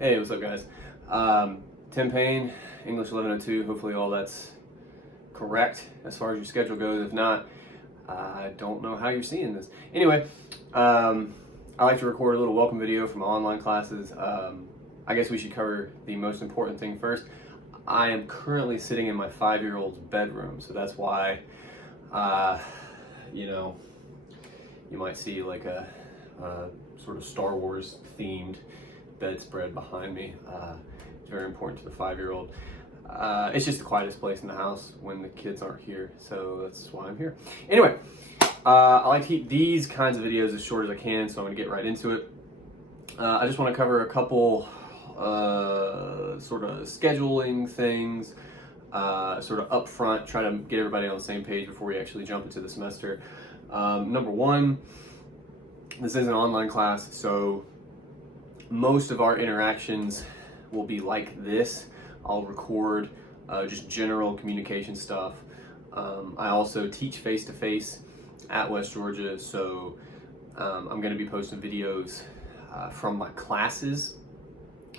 Hey, what's up, guys? Tim Payne, English 1102. Hopefully, all that's correct as far as your schedule goes. If not, I don't know how you're seeing this. Anyway, I like to record a little welcome video for my online classes. I guess we should cover the most important thing first. I am currently sitting in my 5-year-old's bedroom, so that's why, you might see like a sort of Star Wars themed bedspread behind me. It's very important to the 5-year-old. It's just the quietest place in the house when the kids aren't here, so that's why I'm here. Anyway, I like to keep these kinds of videos as short as I can, so I'm going to get right into it. I just want to cover a couple sort of scheduling things, sort of up front, try to get everybody on the same page before we actually jump into the semester. Number one, this is an online class, so most of our interactions will be like this. I'll record just general communication stuff. I also teach face-to-face at West Georgia, so I'm going to be posting videos from my classes.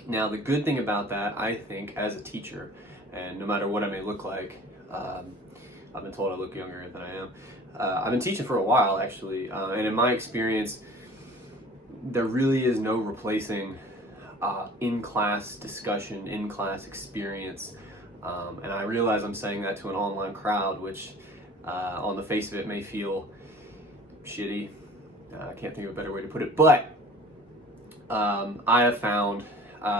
Now, the good thing about that, I think, as a teacher, and no matter what I may look like, I've been told I look younger than I am. I've been teaching for a while, actually, and in my experience, there really is no replacing in-class discussion, in-class experience. And I realize I'm saying that to an online crowd, which on the face of it may feel shitty. I can't think of a better way to put it, but I have found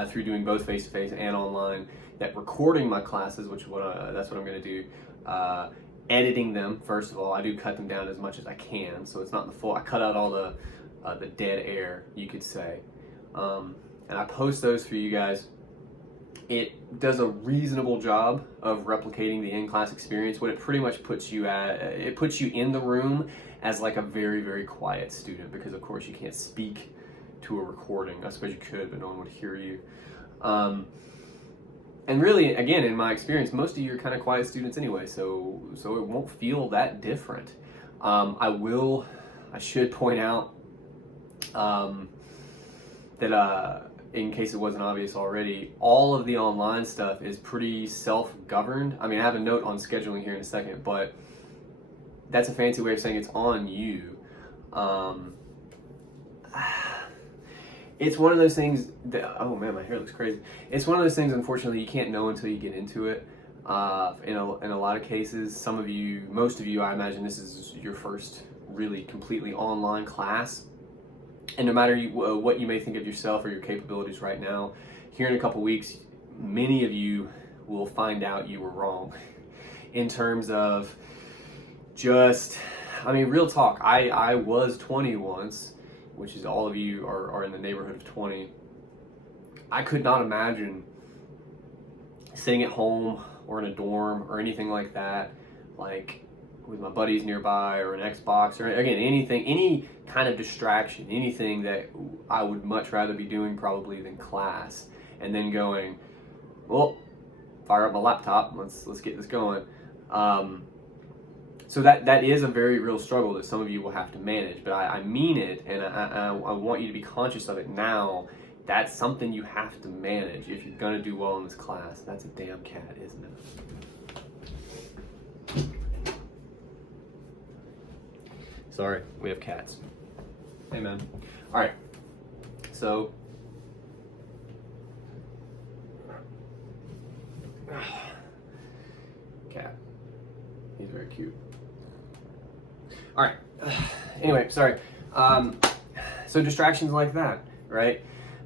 through doing both face-to-face and online that recording my classes, that's what I'm going to do, editing them, first of all, I do cut them down as much as I can, so it's not the full, I cut out all the dead air, you could say, and I post those for you guys. It does a reasonable job of replicating the in-class experience. What it pretty much puts you it puts you in the room as like a very, very quiet student, because of course you can't speak to a recording. I suppose you could, but no one would hear you. And really, again, in my experience, most of you are kind of quiet students anyway, so it won't feel that different. I should point out that in case it wasn't obvious already, all of the online stuff is pretty self-governed. I mean, I have a note on scheduling here in a second, but that's a fancy way of saying it's on you. It's one of those things that, oh man, my hair looks crazy. It's one of those things, unfortunately, you can't know until you get into it. In a lot of cases, most of you, I imagine this is your first really completely online class. And no matter what you may think of yourself or your capabilities right now, here in a couple weeks, many of you will find out you were wrong in terms of just, I mean, real talk. I was 20 once, which is all of you are in the neighborhood of 20. I could not imagine sitting at home or in a dorm or anything like that, like with my buddies nearby, or an Xbox, or again, any kind of distraction, anything that I would much rather be doing probably than class, and then going, well, fire up my laptop, let's get this going. So that is a very real struggle that some of you will have to manage, but I mean it, and I want you to be conscious of it now. That's something you have to manage if you're gonna do well in this class. That's a damn cat, isn't it? Sorry, we have cats. Hey, man. All right, so cat. He's very cute. All right. Anyway, sorry. So distractions like that, right?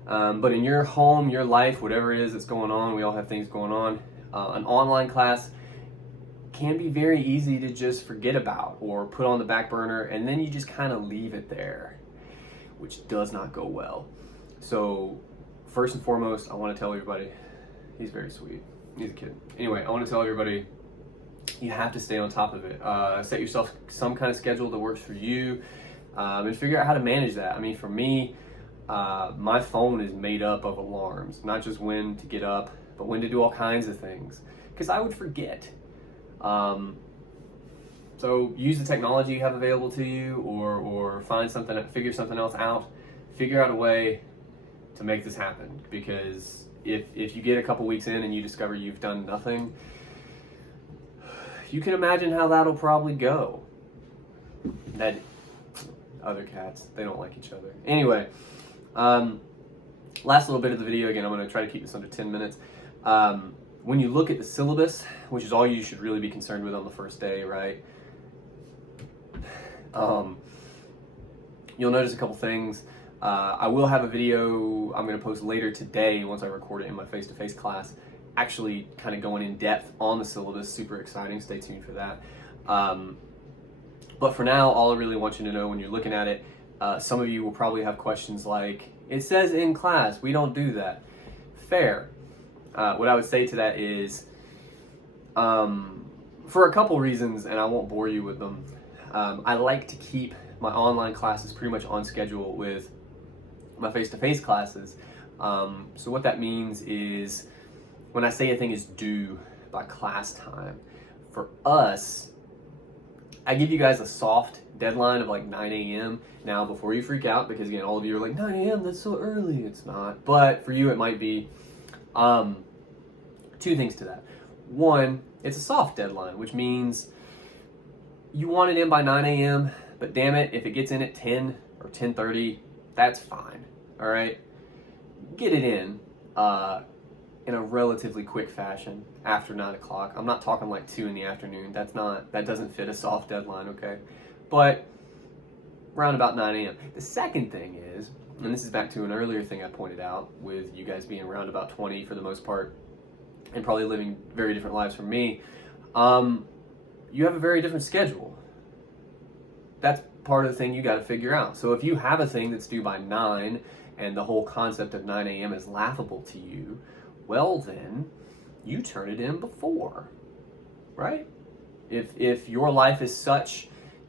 But in your home, your life, whatever it is that's going on, we all have things going on. An online class can be very easy to just forget about or put on the back burner, and then you just kind of leave it there, which does not go well. So first and foremost, I want to tell everybody, he's very sweet. He's a kid. Anyway, I want to tell everybody, you have to stay on top of it. Set yourself some kind of schedule that works for you, and figure out how to manage that. I mean, for me, my phone is made up of alarms, not just when to get up, but when to do all kinds of things, because I would forget. So use the technology you have available to you, or figure something else out. Figure out a way to make this happen, because if you get a couple weeks in and you discover you've done nothing, you can imagine how that'll probably go. That other cats, they don't like each other. Anyway, last little bit of the video, again, I'm going to try to keep this under 10 minutes. When you look at the syllabus, which is all you should really be concerned with on the first day, right? You'll notice a couple things. I will have a video I'm going to post later today once I record it in my face-to-face class, actually kind of going in depth on the syllabus. Super exciting. Stay tuned for that. But for now, all I really want you to know when you're looking at it, some of you will probably have questions like, it says in class, we don't do that. Fair. What I would say to that is, for a couple reasons, and I won't bore you with them, I like to keep my online classes pretty much on schedule with my face-to-face classes. So what that means is, when I say a thing is due by class time, for us, I give you guys a soft deadline of like 9 a.m. Now, before you freak out, because again, all of you are like, 9 a.m., that's so early. It's not. But for you, it might be. Two things to that. One, it's a soft deadline, which means you want it in by 9 a.m., but damn it, if it gets in at 10 or 10:30, that's fine. All right? Get it in a relatively quick fashion after 9 o'clock. I'm not talking like 2 in the afternoon. That doesn't fit a soft deadline, okay? But around about 9 a.m. The second thing is, and this is back to an earlier thing I pointed out with you guys being around about 20 for the most part, and probably living very different lives from me, you have a very different schedule. That's part of the thing you got to figure out. So if you have a thing that's due by 9 and the whole concept of 9 a.m. is laughable to you, well then, you turn it in before, right? If your life is such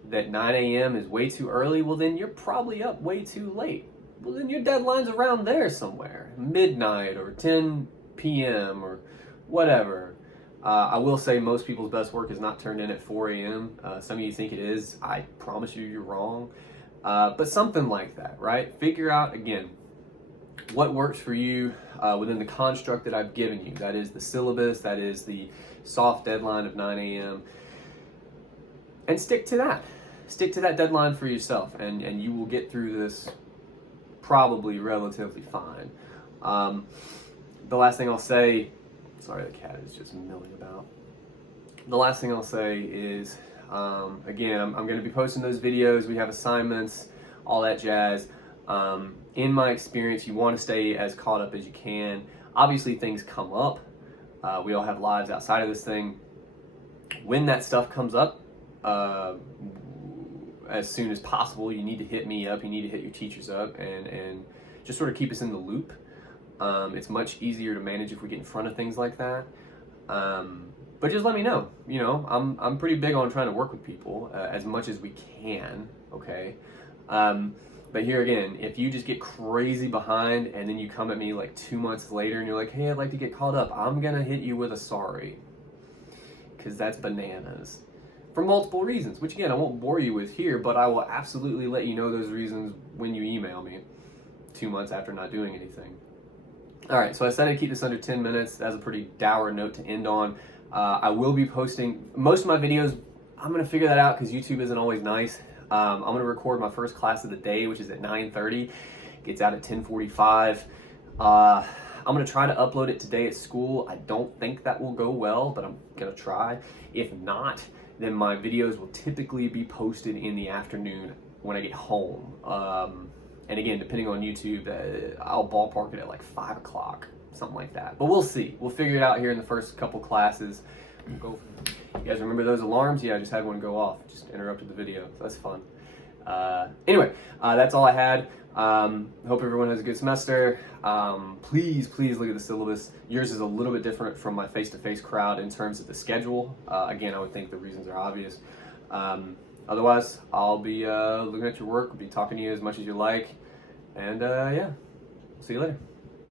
that 9 a.m. is way too early, well then you're probably up way too late. Well then your deadline's around there somewhere, midnight or 10 p.m. or whatever. I will say most people's best work is not turned in at 4 a.m. Some of you think it is. I promise you you're wrong. But something like that, right? Figure out, again, what works for you within the construct that I've given you. That is the syllabus, that is the soft deadline of 9 a.m. And stick to that. Stick to that deadline for yourself, and you will get through this probably relatively fine. The last thing I'll say, sorry, the cat is just milling about. The last thing I'll say is, again, I'm going to be posting those videos. We have assignments, all that jazz. In my experience, you want to stay as caught up as you can. Obviously, things come up. We all have lives outside of this thing. When that stuff comes up, as soon as possible, you need to hit me up. You need to hit your teachers up and just sort of keep us in the loop. It's much easier to manage if we get in front of things like that. But just let me know. You know, I'm pretty big on trying to work with people as much as we can. Okay. But here again, if you just get crazy behind and then you come at me like 2 months later and you're like, hey, I'd like to get caught up, I'm gonna hit you with a sorry, because that's bananas. For multiple reasons, which again, I won't bore you with here, but I will absolutely let you know those reasons when you email me 2 months after not doing anything. All right, so I said I'd keep this under 10 minutes. That's a pretty dour note to end on. I will be posting most of my videos. I'm gonna figure that out because YouTube isn't always nice. I'm gonna record my first class of the day, which is at 9:30. Gets out at 10:45. I'm gonna try to upload it today at school. I don't think that will go well, but I'm gonna try. If not, then my videos will typically be posted in the afternoon when I get home. And again, depending on YouTube, I'll ballpark it at like 5 o'clock, something like that. But we'll see. We'll figure it out here in the first couple classes. We'll go from there. You guys remember those alarms? Yeah, I just had one go off. Just interrupted the video. So that's fun. Anyway, that's all I had. Hope everyone has a good semester. Please look at the syllabus. Yours is a little bit different from my face-to-face crowd in terms of the schedule. Again, I would think the reasons are obvious. Otherwise, I'll be looking at your work. I'll be talking to you as much as you like. And yeah, see you later.